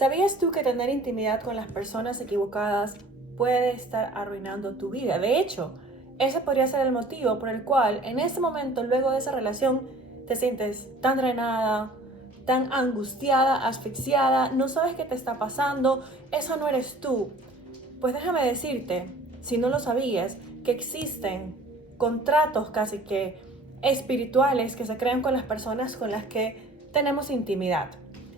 ¿Sabías tú que tener intimidad con las personas equivocadas puede estar arruinando tu vida? De hecho, ese podría ser el motivo por el cual en ese momento, luego de esa relación, te sientes tan drenada, tan angustiada, asfixiada, no sabes qué te está pasando, eso no eres tú. Pues déjame decirte, si no lo sabías, que existen contratos casi que espirituales que se crean con las personas con las que tenemos intimidad.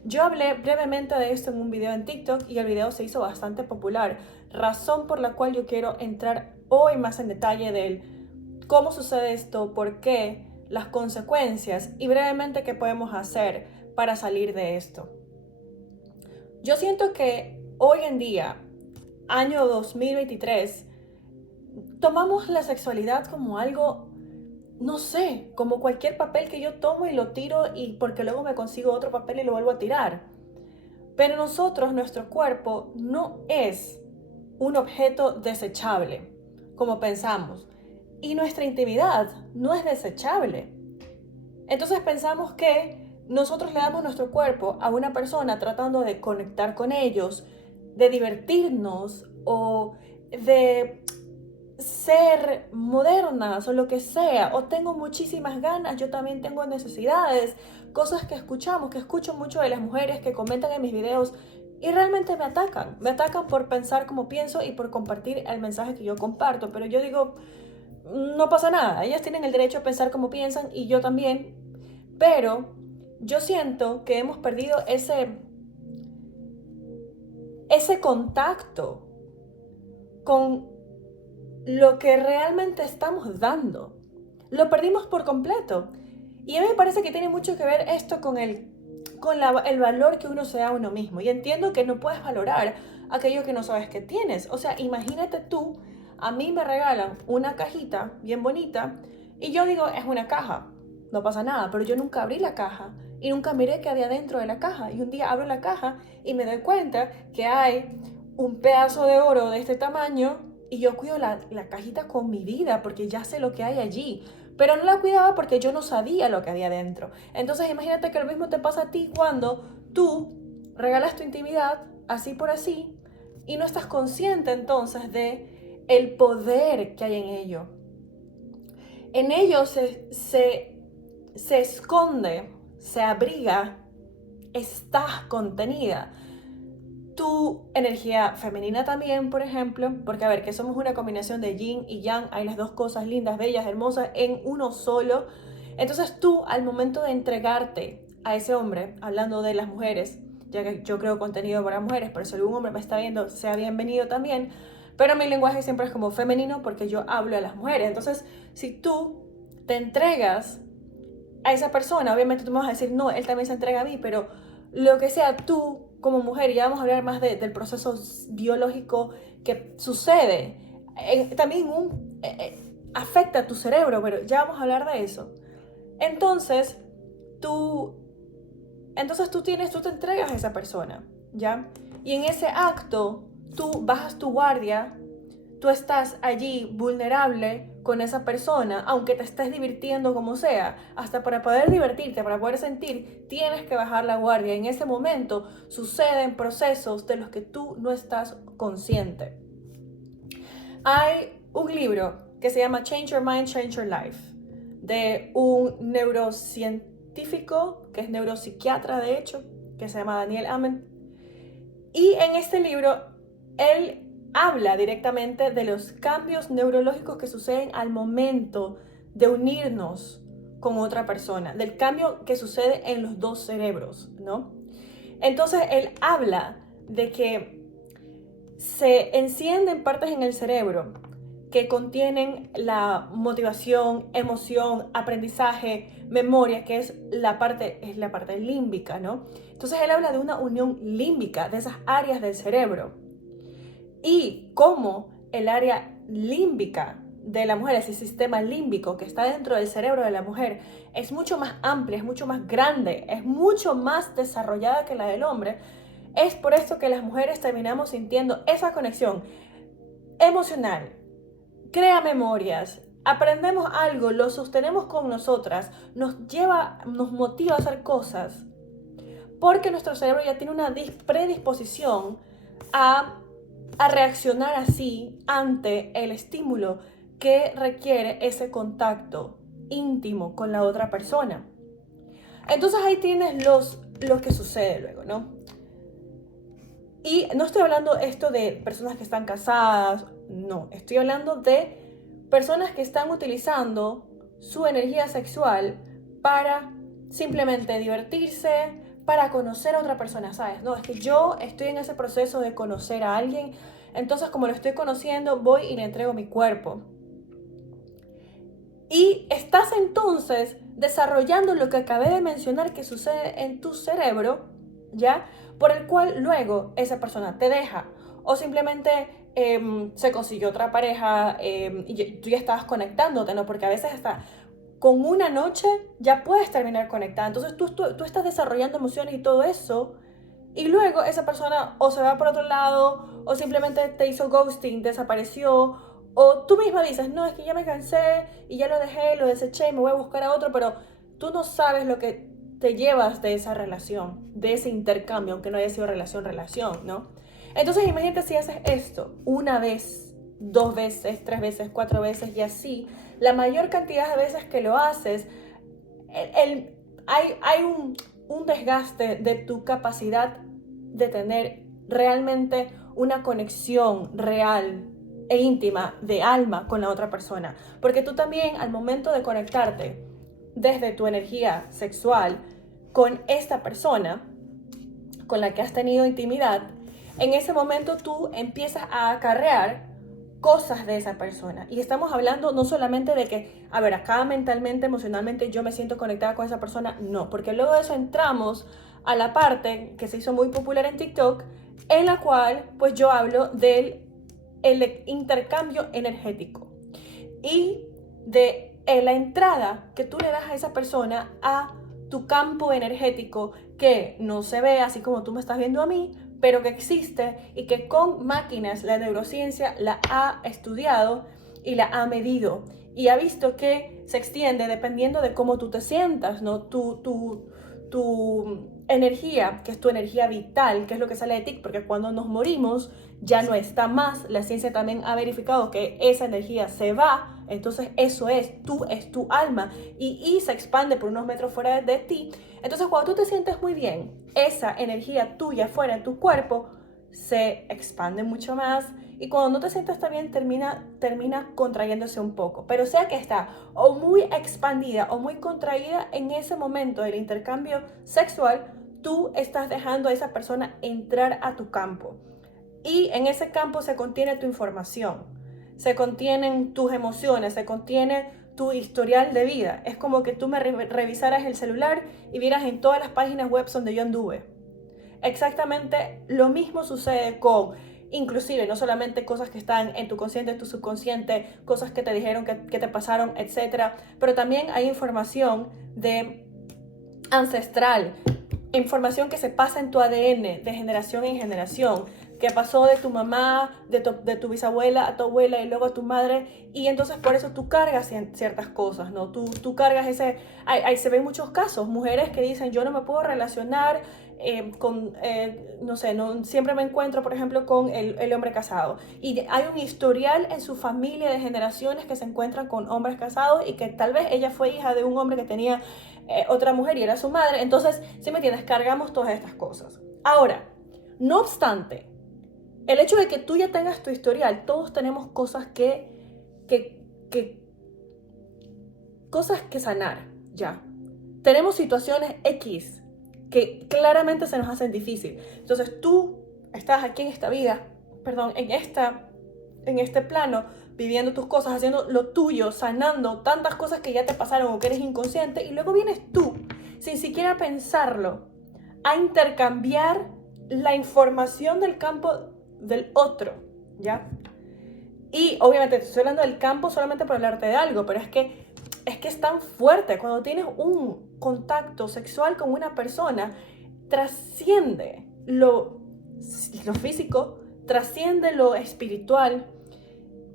Yo hablé brevemente de esto en un video en TikTok y el video se hizo bastante popular, razón por la cual yo quiero entrar hoy más en detalle de cómo sucede esto, por qué, las consecuencias y brevemente qué podemos hacer para salir de esto. Yo siento que hoy en día, año 2023, tomamos la sexualidad como algo, no sé, como cualquier papel que yo tomo y lo tiro y porque luego me consigo otro papel y lo vuelvo a tirar. Pero nosotros, nuestro cuerpo, no es un objeto desechable, como pensamos. Y nuestra intimidad no es desechable. Entonces pensamos que nosotros le damos nuestro cuerpo a una persona tratando de conectar con ellos, de divertirnos o de ser modernas o lo que sea, o tengo muchísimas ganas, yo también tengo necesidades, cosas que escuchamos, que escucho mucho de las mujeres que comentan en mis videos y realmente me atacan por pensar como pienso y por compartir el mensaje que yo comparto, pero yo digo, no pasa nada, ellas tienen el derecho a pensar como piensan y yo también, pero yo siento que hemos perdido ese contacto con lo que realmente estamos dando. Lo perdimos por completo. Y a mí me parece que tiene mucho que ver esto con el valor que uno se da a uno mismo. Y entiendo que no puedes valorar aquello que no sabes que tienes. O sea, imagínate tú, a mí me regalan una cajita bien bonita y yo digo, es una caja, no pasa nada, pero yo nunca abrí la caja y nunca miré qué había dentro de la caja. Y un día abro la caja y me doy cuenta que hay un pedazo de oro de este tamaño y yo cuido la cajita con mi vida porque ya sé lo que hay allí. Pero no la cuidaba porque yo no sabía lo que había dentro. Entonces imagínate que lo mismo te pasa a ti cuando tú regalas tu intimidad así por así y no estás consciente entonces de el poder que hay en ello. En ello se esconde, se abriga, está contenida tu energía femenina también, por ejemplo, porque a ver, que somos una combinación de yin y yang, hay las dos cosas lindas, bellas, hermosas en uno solo. Entonces tú, al momento de entregarte a ese hombre, hablando de las mujeres, ya que yo creo contenido para mujeres, pero si algún hombre me está viendo, sea bienvenido también, pero mi lenguaje siempre es como femenino porque yo hablo a las mujeres. Entonces, si tú te entregas a esa persona, obviamente tú me vas a decir, no, él también se entrega a mí, pero lo que sea tú como mujer, y ya vamos a hablar más del proceso biológico que sucede, también afecta a tu cerebro, pero ya vamos a hablar de eso. Entonces, tú, tú te entregas a esa persona, ¿ya? Y en ese acto, tú bajas tu guardia, tú estás allí vulnerable con esa persona, aunque te estés divirtiendo como sea, hasta para poder divertirte, para poder sentir, tienes que bajar la guardia. En ese momento suceden procesos de los que tú no estás consciente. Hay un libro que se llama Change Your Mind, Change Your Life, de un neurocientífico, que es neuropsiquiatra de hecho, que se llama Daniel Amen. Y en este libro, él habla directamente de los cambios neurológicos que suceden al momento de unirnos con otra persona, del cambio que sucede en los dos cerebros, ¿no? Entonces, él habla de que se encienden partes en el cerebro que contienen la motivación, emoción, aprendizaje, memoria, que es la parte límbica, ¿no? Entonces él habla de una unión límbica de esas áreas del cerebro y cómo el área límbica de la mujer, ese sistema límbico que está dentro del cerebro de la mujer, es mucho más amplia, es mucho más grande, es mucho más desarrollada que la del hombre. Es por esto que las mujeres terminamos sintiendo esa conexión emocional, crea memorias, aprendemos algo, lo sostenemos con nosotras, nos motiva a hacer cosas porque nuestro cerebro ya tiene una predisposición a reaccionar así ante el estímulo que requiere ese contacto íntimo con la otra persona. Entonces ahí tienes lo que sucede luego, ¿no? Y no estoy hablando esto de personas que están casadas, no, estoy hablando de personas que están utilizando su energía sexual para simplemente divertirse, para conocer a otra persona, ¿sabes? No, es que yo estoy en ese proceso de conocer a alguien, entonces como lo estoy conociendo, voy y le entrego mi cuerpo. Y estás entonces desarrollando lo que acabé de mencionar que sucede en tu cerebro, ¿ya? Por el cual luego esa persona te deja o simplemente se consiguió otra pareja y tú ya estabas conectándote, ¿no? Porque a veces hasta con una noche ya puedes terminar conectada. Entonces tú estás desarrollando emociones y todo eso y luego esa persona o se va por otro lado o simplemente te hizo ghosting, desapareció. O tú misma dices, no, es que ya me cansé y ya lo dejé, lo deseché y me voy a buscar a otro, pero tú no sabes lo que te llevas de esa relación, de ese intercambio, aunque no haya sido relación, ¿no? Entonces imagínate si haces esto una vez, 2 veces, 3 veces, 4 veces y así, la mayor cantidad de veces que lo haces, hay un desgaste de tu capacidad de tener realmente una conexión real e íntima de alma con la otra persona. Porque tú también al momento de conectarte desde tu energía sexual con esta persona con la que has tenido intimidad, en ese momento tú empiezas a acarrear cosas de esa persona. Y estamos hablando no solamente de que, a ver, acá mentalmente, emocionalmente yo me siento conectada con esa persona, no, porque luego de eso entramos a la parte que se hizo muy popular en TikTok, en la cual pues yo hablo del intercambio energético y de la entrada que tú le das a esa persona a tu campo energético que no se ve así como tú me estás viendo a mí, pero que existe y que con máquinas la neurociencia la ha estudiado y la ha medido y ha visto que se extiende dependiendo de cómo tú te sientas, ¿no? Tu energía, que es tu energía vital, que es lo que sale de ti, porque cuando nos morimos ya no está más. La ciencia también ha verificado que esa energía se va, entonces eso es tu alma y se expande por unos metros fuera de ti. Entonces cuando tú te sientes muy bien, esa energía tuya fuera de tu cuerpo se expande mucho más y cuando no te sientes tan bien termina contrayéndose un poco, pero sea que está o muy expandida o muy contraída, en ese momento del intercambio sexual tú estás dejando a esa persona entrar a tu campo y en ese campo se contiene tu información, se contienen tus emociones, se contiene tu historial de vida. Es como que tú me revisaras el celular y vieras en todas las páginas web donde yo anduve. Exactamente lo mismo sucede con, inclusive, no solamente cosas que están en tu consciente, en tu subconsciente, cosas que te dijeron, que te pasaron, etc. Pero también hay información de ancestral, información que se pasa en tu ADN de generación en generación, que pasó de tu mamá, de tu bisabuela a tu abuela y luego a tu madre, y entonces por eso tú cargas ciertas cosas, ¿no? Tú cargas ese... Ahí se ven muchos casos, mujeres que dicen, yo no me puedo relacionar no sé, no, siempre me encuentro, por ejemplo, con el hombre casado. Y hay un historial en su familia de generaciones que se encuentran con hombres casados y que tal vez ella fue hija de un hombre que tenía otra mujer y era su madre. Entonces, ¿sí me entiendes? Cargamos todas estas cosas. Ahora, no obstante, el hecho de que tú ya tengas tu historial, todos tenemos cosas cosas que sanar, ya. Tenemos situaciones X que claramente se nos hacen difícil. Entonces tú estás aquí en esta vida, perdón, en este plano, viviendo tus cosas, haciendo lo tuyo, sanando tantas cosas que ya te pasaron o que eres inconsciente, y luego vienes tú, sin siquiera pensarlo, a intercambiar la información del campo del otro, ¿ya? Y obviamente estoy hablando del campo solamente para hablarte de algo, pero es que es tan fuerte cuando tienes un contacto sexual con una persona, trasciende lo físico, trasciende lo espiritual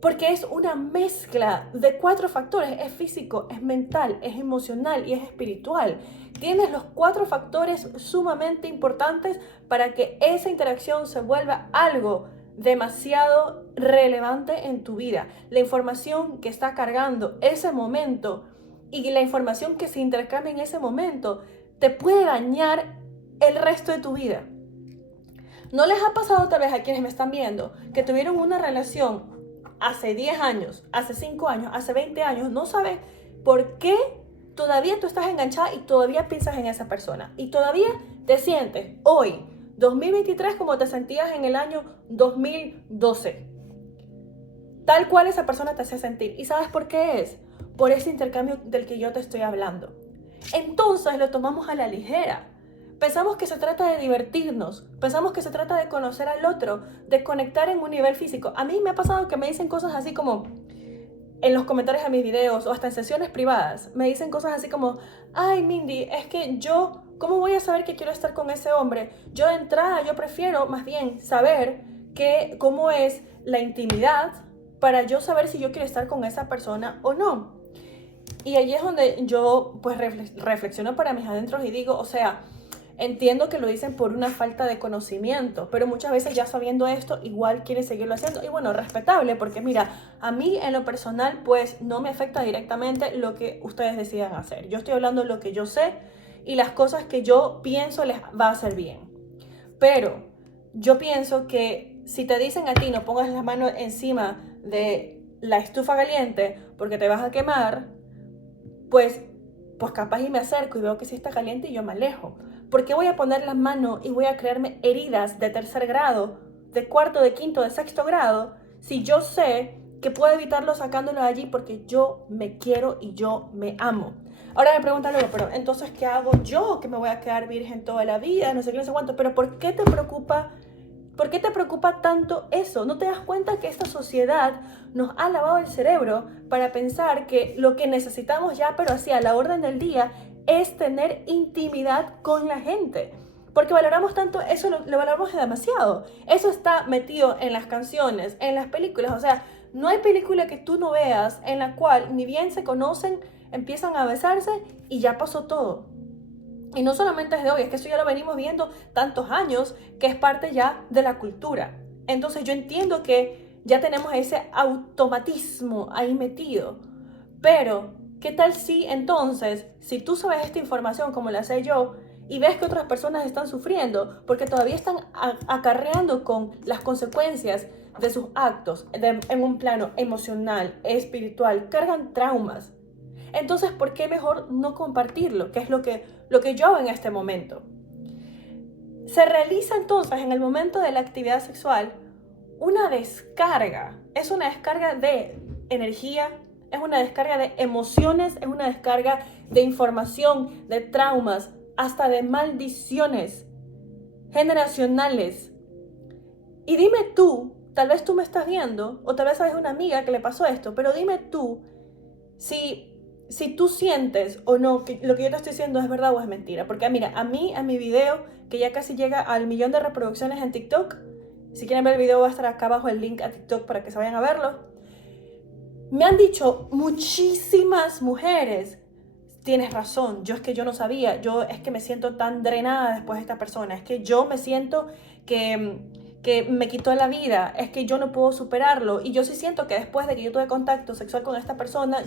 Porque es una mezcla de 4 factores. Es físico, es mental, es emocional y es espiritual. Tienes los 4 factores sumamente importantes para que esa interacción se vuelva algo demasiado relevante en tu vida. La información que está cargando ese momento y la información que se intercambia en ese momento te puede dañar el resto de tu vida. ¿No les ha pasado tal vez a quienes me están viendo que tuvieron una relación hace 10 años, hace 5 años, hace 20 años? No sabes por qué todavía tú estás enganchada y todavía piensas en esa persona. Y todavía te sientes hoy, 2023, como te sentías en el año 2012. Tal cual esa persona te hace sentir. ¿Y sabes por qué es? Por ese intercambio del que yo te estoy hablando. Entonces lo tomamos a la ligera. Pensamos que se trata de divertirnos, pensamos que se trata de conocer al otro, de conectar en un nivel físico. A mí me ha pasado que me dicen cosas así como en los comentarios de mis videos o hasta en sesiones privadas, me dicen cosas así como, ay Mindy, es que yo, ¿cómo voy a saber que quiero estar con ese hombre? Yo de entrada, yo prefiero más bien saber cómo es la intimidad para yo saber si yo quiero estar con esa persona o no. Y allí es donde yo pues reflexiono para mis adentros y digo, o sea, entiendo que lo dicen por una falta de conocimiento, pero muchas veces ya sabiendo esto, igual quieren seguirlo haciendo. Y bueno, respetable, porque mira, a mí en lo personal, pues no me afecta directamente lo que ustedes decidan hacer. Yo estoy hablando de lo que yo sé y las cosas que yo pienso les va a hacer bien. Pero yo pienso que si te dicen a ti no pongas las manos encima de la estufa caliente porque te vas a quemar, pues capaz y me acerco y veo que sí está caliente y yo me alejo. ¿Por qué voy a poner la mano y voy a crearme heridas de 3er grado, de 4º, de 5º, de 6º grado, si yo sé que puedo evitarlo sacándolo de allí porque yo me quiero y yo me amo? Ahora me preguntan luego, pero entonces, ¿qué hago yo que me voy a quedar virgen toda la vida? No sé qué, no sé cuánto. Pero ¿por qué te preocupa? ¿Por qué te preocupa tanto eso? ¿No te das cuenta que esta sociedad nos ha lavado el cerebro para pensar que lo que necesitamos ya, pero así a la orden del día, es tener intimidad con la gente? Porque valoramos tanto eso, lo valoramos demasiado. Eso está metido en las canciones, en las películas. O sea, no hay película que tú no veas en la cual ni bien se conocen, empiezan a besarse y ya pasó todo. Y no solamente es de hoy, es que eso ya lo venimos viendo tantos años, que es parte ya de la cultura. Entonces yo entiendo que ya tenemos ese automatismo ahí metido. Pero, ¿qué tal si entonces, si tú sabes esta información como la sé yo, y ves que otras personas están sufriendo porque todavía están acarreando con las consecuencias de sus actos en un plano emocional, espiritual, cargan traumas? Entonces, ¿por qué mejor no compartirlo? Que es lo que yo hago en este momento. Se realiza entonces en el momento de la actividad sexual una descarga. Es una descarga de energía, es una descarga de emociones, es una descarga de información, de traumas, hasta de maldiciones generacionales. Y dime tú, tal vez tú me estás viendo, o tal vez sabes una amiga que le pasó esto, pero dime tú si tú sientes o no que lo que yo te estoy diciendo es verdad o es mentira. Porque mira, a mi video, que ya casi llega al 1.000.000 de reproducciones en TikTok, si quieren ver el video va a estar acá abajo el link a TikTok para que se vayan a verlo. Me han dicho muchísimas mujeres, tienes razón, es que yo no sabía, es que me siento tan drenada después de esta persona, es que yo me siento que me quitó la vida, es que yo no puedo superarlo, y yo sí siento que después de que yo tuve contacto sexual con esta persona,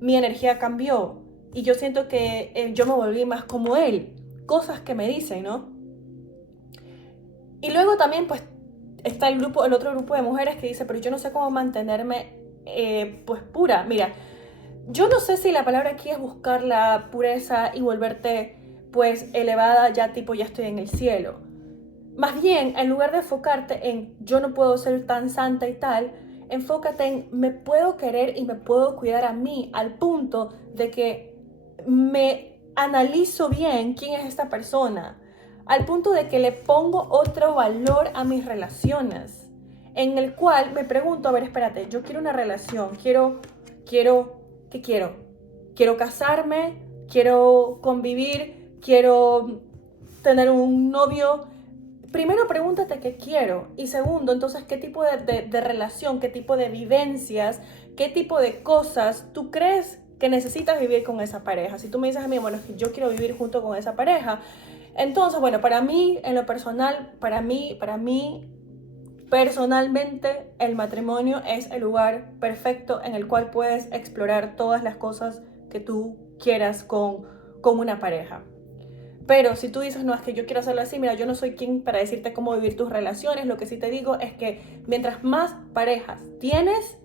mi energía cambió, y yo siento que yo me volví más como él. Cosas que me dicen, ¿no? Y luego también pues está el otro grupo de mujeres que dice, pero yo no sé cómo mantenerme pues pura. Mira, yo no sé si la palabra aquí es buscar la pureza y volverte pues elevada, ya tipo ya estoy en el cielo. Más bien, en lugar de enfocarte en yo no puedo ser tan santa y tal, enfócate en me puedo querer y me puedo cuidar a mí, al punto de que me analizo bien quién es esta persona, al punto de que le pongo otro valor a mis relaciones, en el cual me pregunto, a ver, espérate, yo quiero una relación, ¿qué quiero? Quiero casarme, quiero convivir, quiero tener un novio, primero pregúntate qué quiero y segundo, entonces, qué tipo de relación, qué tipo de vivencias, qué tipo de cosas tú crees que necesitas vivir con esa pareja. Si tú me dices a mí, bueno, es que yo quiero vivir junto con esa pareja, entonces, bueno, para mí, en lo personal, para mí, personalmente, el matrimonio es el lugar perfecto en el cual puedes explorar todas las cosas que tú quieras con una pareja. Pero si tú dices, no, es que yo quiero hacerlo así, mira, yo no soy quien para decirte cómo vivir tus relaciones. Lo que sí te digo es que mientras más parejas tienes,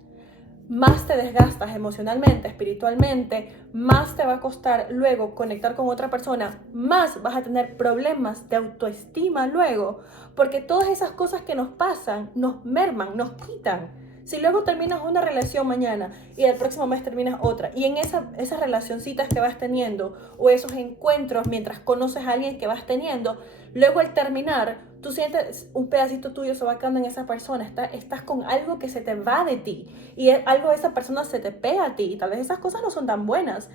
más te desgastas emocionalmente, espiritualmente, más te va a costar luego conectar con otra persona, más vas a tener problemas de autoestima luego, porque todas esas cosas que nos pasan nos merman, nos quitan. Si luego terminas una relación mañana y el próximo mes terminas otra, y en esas relacioncitas que vas teniendo o esos encuentros mientras conoces a alguien que vas teniendo, luego al terminar, tú sientes un pedacito tuyo se va quedando en esa persona, estás con algo que se te va de ti y algo de esa persona se te pega a ti y tal vez esas cosas no son tan buenas.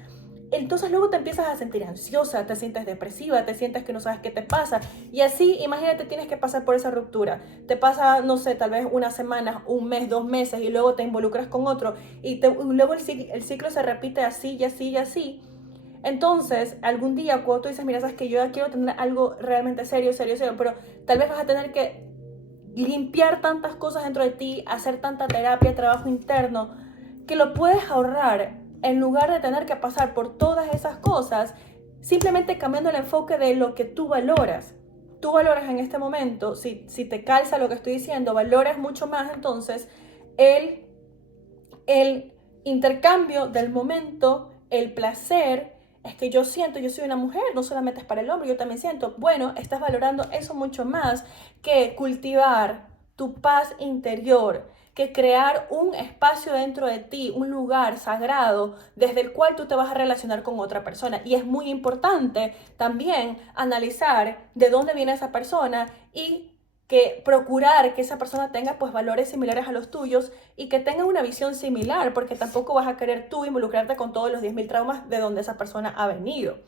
Entonces luego te empiezas a sentir ansiosa, te sientes depresiva, te sientes que no sabes qué te pasa. Y así, imagínate, tienes que pasar por esa ruptura. Te pasa, no sé, tal vez unas semanas, un mes, 2 meses y luego te involucras con otro. Y luego el ciclo se repite así y así y así. Entonces, algún día cuando tú dices, mira, sabes que yo ya quiero tener algo realmente serio, serio, serio, pero tal vez vas a tener que limpiar tantas cosas dentro de ti, hacer tanta terapia, trabajo interno, que lo puedes ahorrar en lugar de tener que pasar por todas esas cosas, simplemente cambiando el enfoque de lo que tú valoras. Tú valoras en este momento, si te calza lo que estoy diciendo, valoras mucho más entonces el, el intercambio del momento, el placer. Es que yo siento, yo soy una mujer, no solamente es para el hombre, yo también siento, bueno, estás valorando eso mucho más que cultivar tu paz interior, que crear un espacio dentro de ti, un lugar sagrado desde el cual tú te vas a relacionar con otra persona. Y es muy importante también analizar de dónde viene esa persona y que procurar que esa persona tenga pues valores similares a los tuyos y que tenga una visión similar, porque tampoco vas a querer tú involucrarte con todos los 10.000 traumas de donde esa persona ha venido.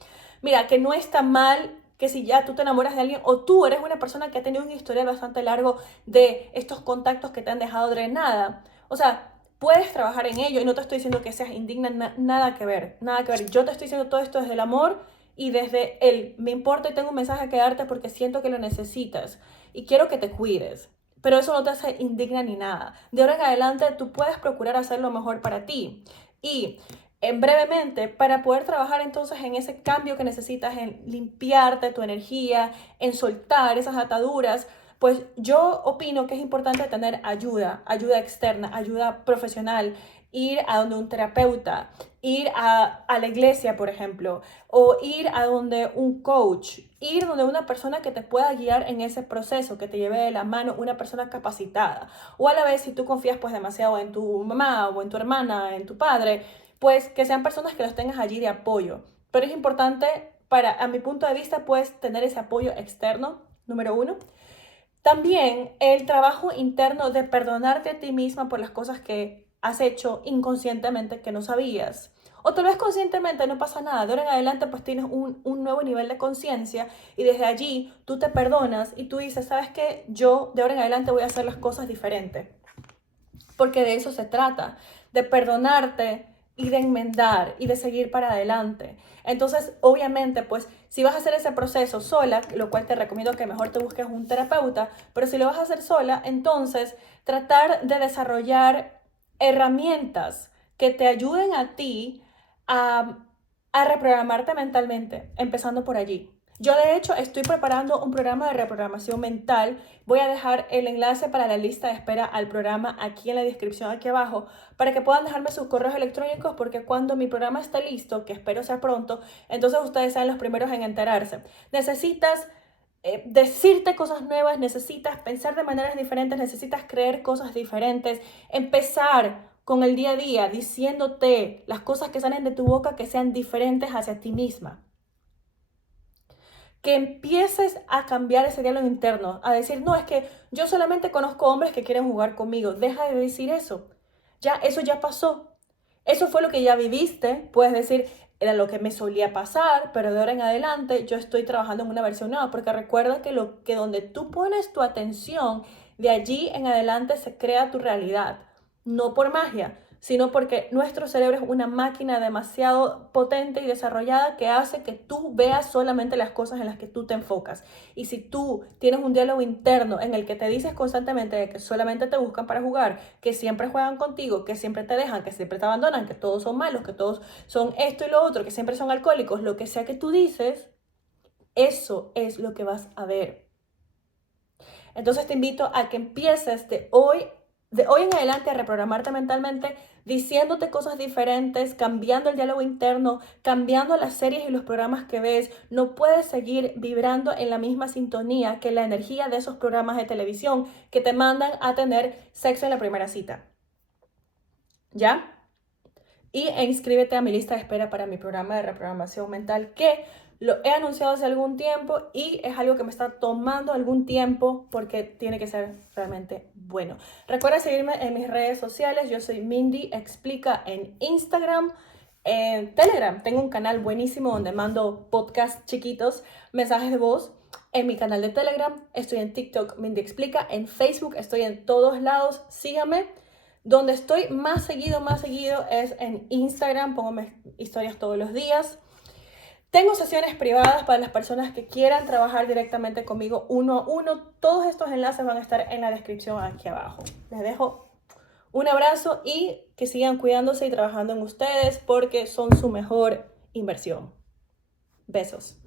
Mira, que no está mal que si ya tú te enamoras de alguien o tú eres una persona que ha tenido un historial bastante largo de estos contactos que te han dejado drenada, o sea, puedes trabajar en ello y no te estoy diciendo que seas indigna, nada que ver, nada que ver. Yo te estoy diciendo todo esto desde el amor y desde el me importa y tengo un mensaje que darte porque siento que lo necesitas y quiero que te cuides. Pero eso no te hace indigna ni nada. De ahora en adelante tú puedes procurar hacer lo mejor para ti. Y brevemente, para poder trabajar entonces en ese cambio que necesitas, en limpiarte tu energía, en soltar esas ataduras, pues yo opino que es importante tener ayuda, ayuda externa, ayuda profesional, ir a donde un terapeuta, ir a la iglesia, por ejemplo, o ir a donde un coach, ir donde una persona que te pueda guiar en ese proceso, que te lleve de la mano, una persona capacitada. O a la vez, si tú confías pues demasiado en tu mamá o en tu hermana, en tu padre, pues que sean personas que los tengas allí de apoyo. Pero es importante, a mi punto de vista, pues tener ese apoyo externo, número uno. También el trabajo interno de perdonarte a ti misma por las cosas que has hecho inconscientemente que no sabías. O tal vez conscientemente no pasa nada. De ahora en adelante pues tienes un nuevo nivel de conciencia y desde allí tú te perdonas y tú dices, ¿sabes qué? Yo de ahora en adelante voy a hacer las cosas diferentes. Porque de eso se trata, de perdonarte y de enmendar y de seguir para adelante. Entonces, obviamente, pues si vas a hacer ese proceso sola, lo cual te recomiendo que mejor te busques un terapeuta, pero si lo vas a hacer sola, entonces tratar de desarrollar herramientas que te ayuden a ti a, a reprogramarte mentalmente, empezando por allí. Yo de hecho estoy preparando un programa de reprogramación mental. Voy a dejar el enlace para la lista de espera al programa aquí en la descripción aquí abajo para que puedan dejarme sus correos electrónicos porque cuando mi programa esté listo, que espero sea pronto, entonces ustedes sean los primeros en enterarse. Necesitas decirte cosas nuevas, necesitas pensar de maneras diferentes, necesitas creer cosas diferentes, empezar con el día a día diciéndote las cosas que salen de tu boca que sean diferentes hacia ti misma. Que empieces a cambiar ese diálogo interno, a decir, no, es que yo solamente conozco hombres que quieren jugar conmigo. Deja de decir eso. Ya, eso ya pasó. Eso fue lo que ya viviste. Puedes decir, era lo que me solía pasar, pero de ahora en adelante yo estoy trabajando en una versión nueva, porque recuerda que donde tú pones tu atención, de allí en adelante se crea tu realidad, no por magia, sino porque nuestro cerebro es una máquina demasiado potente y desarrollada que hace que tú veas solamente las cosas en las que tú te enfocas. Y si tú tienes un diálogo interno en el que te dices constantemente que solamente te buscan para jugar, que siempre juegan contigo, que siempre te dejan, que siempre te abandonan, que todos son malos, que todos son esto y lo otro, que siempre son alcohólicos, lo que sea que tú dices, eso es lo que vas a ver. Entonces te invito a que empieces de hoy en adelante a reprogramarte mentalmente, diciéndote cosas diferentes, cambiando el diálogo interno, cambiando las series y los programas que ves. No puedes seguir vibrando en la misma sintonía que la energía de esos programas de televisión que te mandan a tener sexo en la primera cita. ¿Ya? Y inscríbete a mi lista de espera para mi programa de reprogramación mental, que lo he anunciado hace algún tiempo y es algo que me está tomando algún tiempo porque tiene que ser realmente bueno. Recuerda seguirme en mis redes sociales. Yo soy Mindy Explica en Instagram. En Telegram tengo un canal buenísimo donde mando podcasts chiquitos, mensajes de voz. En mi canal de Telegram estoy en TikTok, Mindy Explica. En Facebook estoy en todos lados. Sígame. Donde estoy más seguido es en Instagram, pongo mis historias todos los días. Tengo sesiones privadas para las personas que quieran trabajar directamente conmigo uno a uno. Todos estos enlaces van a estar en la descripción aquí abajo. Les dejo un abrazo y que sigan cuidándose y trabajando en ustedes porque son su mejor inversión. Besos.